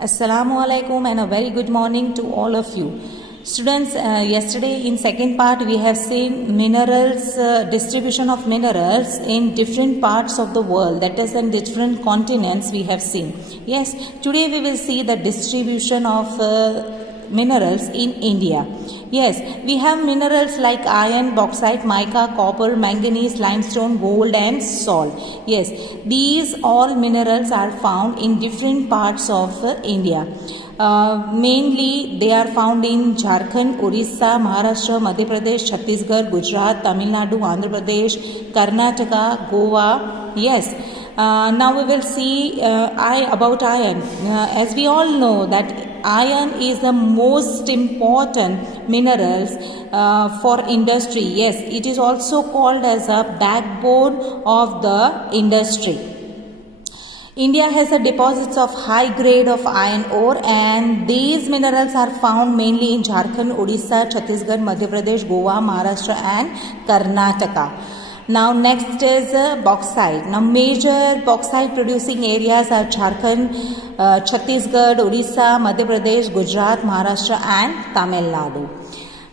Assalamu alaikum and a very good morning to all of you. Students, yesterday in second part we have seen minerals, distribution of minerals in different parts of the world, that is in different continents we have seen. Yes, today we will see the distribution of minerals in India. Yes, we have minerals like iron, bauxite, mica, copper, manganese, limestone, gold and salt. Yes, these all minerals are found in different parts of India. Mainly they are found in Jharkhand, Orissa, Maharashtra, Madhya Pradesh, Chhattisgarh, Gujarat, Tamil Nadu, Andhra Pradesh, Karnataka, Goa. Yes. Now we will see about iron. As we all know that iron is the most important minerals for industry. Yes, it is also called as a backbone of the industry. India has a deposits of high grade of iron ore, and these minerals are found mainly in Jharkhand, Odisha, Chhattisgarh, Madhya Pradesh, Goa, Maharashtra and Karnataka. Now next is bauxite. Now major bauxite producing areas are Jharkhand, Chhattisgarh, Odisha, Madhya Pradesh, Gujarat, Maharashtra and Tamil Nadu.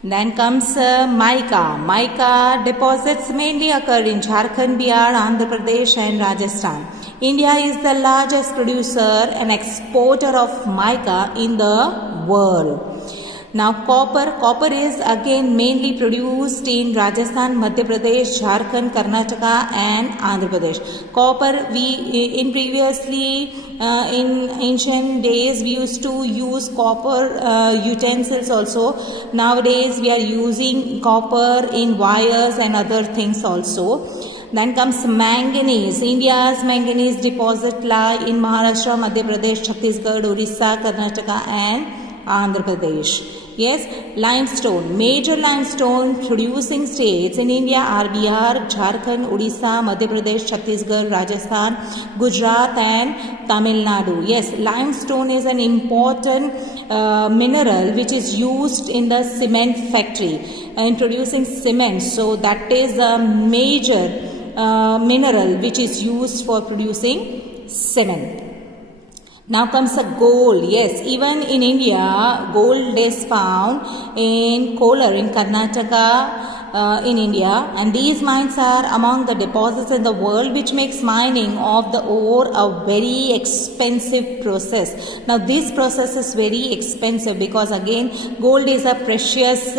Then comes mica. Mica deposits mainly occur in Jharkhand, Bihar, Andhra Pradesh and Rajasthan. India is the largest producer and exporter of mica in the world. Now copper is again mainly produced in Rajasthan, Madhya Pradesh, Jharkhand, Karnataka and Andhra Pradesh. Copper, in ancient days we used to use copper utensils also. Nowadays we are using copper in wires and other things also. Then comes manganese. India's manganese deposit lie in Maharashtra, Madhya Pradesh, Chhattisgarh, Orissa, Karnataka and Andhra Pradesh. Yes, limestone. Major limestone producing states in India are Bihar, Jharkhand, Odisha, Madhya Pradesh, Chhattisgarh, Rajasthan, Gujarat and Tamil Nadu. Yes, limestone is an important mineral which is used in the cement factory in producing cement. So that is a major mineral which is used for producing cement. Now comes the gold. Yes, even in India, gold is found in Kolar in Karnataka in India, and these mines are among the deposits in the world which makes mining of the ore a very expensive process. Now this process is very expensive because again gold is a precious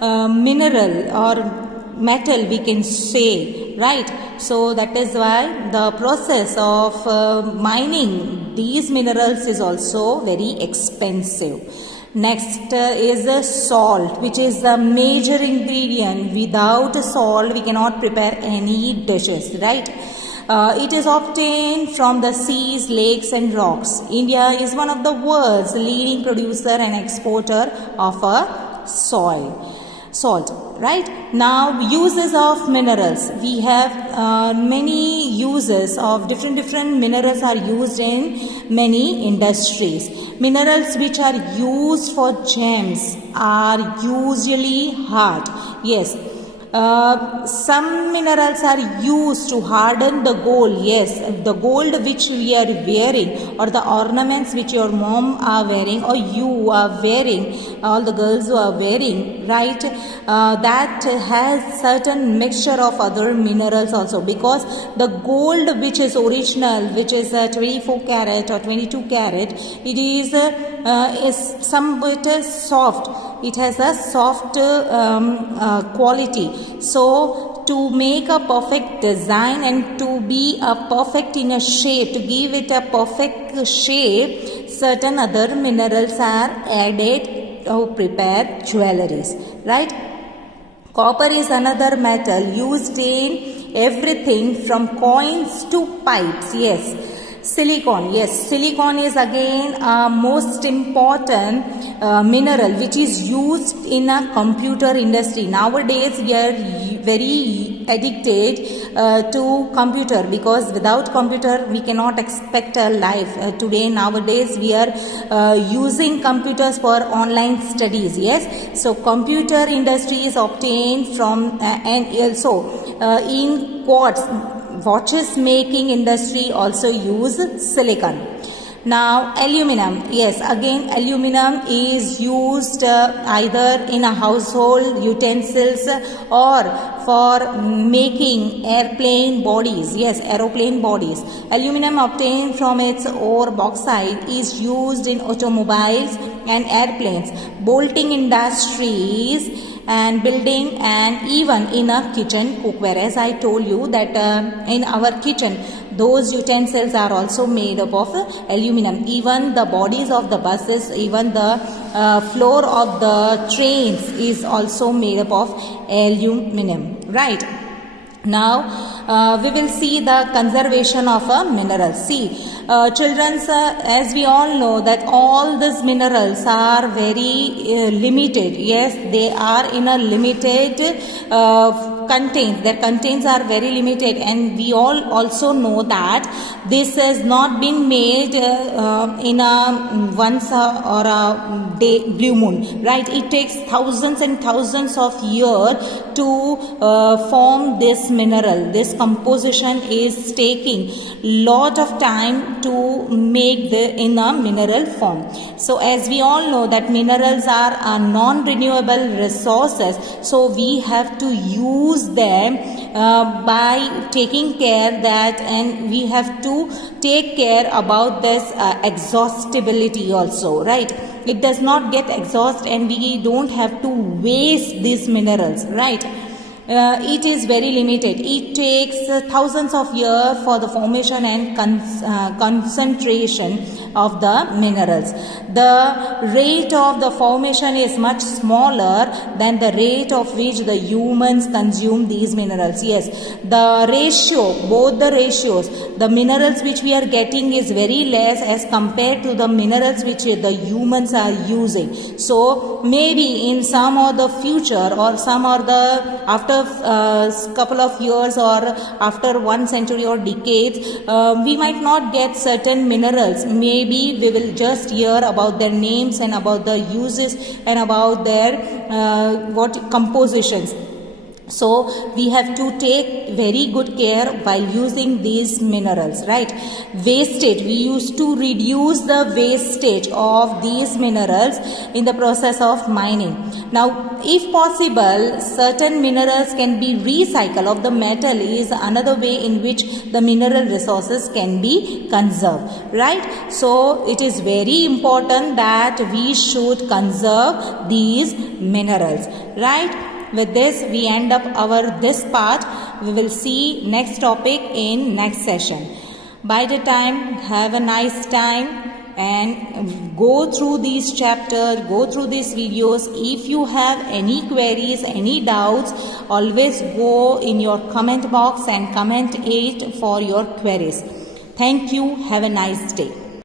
mineral or metal we can say, right? So that is why the process of mining these minerals is also very expensive. Next is salt, which is the major ingredient. Without salt we cannot prepare any dishes, right? It is obtained from the seas, lakes and rocks. India is one of the world's leading producer and exporter of a salt, right? Now uses of minerals. We have many uses of different minerals are used in many industries. Minerals which are used for gems are usually hard. Yes. Some minerals are used to harden the gold. Yes, the gold which we are wearing or the ornaments which your mom are wearing or you are wearing, all the girls who are wearing, right, that has certain mixture of other minerals also, because the gold which is original, which is 24 carat or 22 carat, it is somewhat soft. It has a soft quality. So to make a perfect design and to be a perfect in a shape, to give it a perfect shape, certain other minerals are added to prepare jewelries, right? Copper is another metal used in everything from coins to pipes. Yes. Silicon. Yes, silicon is again a most important mineral which is used in a computer industry. Nowadays we are very addicted to computer, because without computer we cannot expect a life. Today nowadays we are using computers for online studies. Yes, so computer industry is obtained from and also in quartz. Watches making industry also use silicon. Now aluminum, yes, again aluminum is used either in a household utensils or for making airplane bodies, yes, aeroplane bodies. Aluminum obtained from its ore bauxite is used in automobiles and airplanes, bolting industries and building, and even in a kitchen cookware. As I told you that in our kitchen those utensils are also made up of aluminum. Even the bodies of the buses, even the floor of the trains is also made up of aluminum, right? Now we will see the conservation of minerals. See, children, as we all know that all these minerals are very limited. Yes, they are in a limited contains. Their contents are very limited, and we all also know that this has not been made in a once or a day blue moon, right? It takes thousands and thousands of years to form this mineral. This composition is taking lot of time to make in a mineral form. So as we all know that minerals are non-renewable resources, so we have to use them by taking care that, and we have to take care about this exhaustibility also, right? It does not get exhaust, and we don't have to waste these minerals, right? It is very limited. It takes thousands of years for the formation and concentration of the minerals. The rate of the formation is much smaller than the rate of which the humans consume these minerals. Yes, the ratio, both the ratios, the minerals which we are getting is very less as compared to the minerals which the humans are using. So maybe in some or the future, or some or the after couple of years, or after 1 century or decades, we might not get certain minerals. Maybe we will just hear about their names and about the uses and about their compositions. So we have to take very good care while using these minerals, right? Wastage, we used to reduce the wastage of these minerals in the process of mining. Now, if possible, certain minerals can be recycled of the metal is another way in which the mineral resources can be conserved, right? So it is very important that we should conserve these minerals, right? With this, we end up this part. We will see next topic in next session. By the time, have a nice time and go through these chapters, go through these videos. If you have any queries, any doubts, always go in your comment box and comment it for your queries. Thank you. Have a nice day.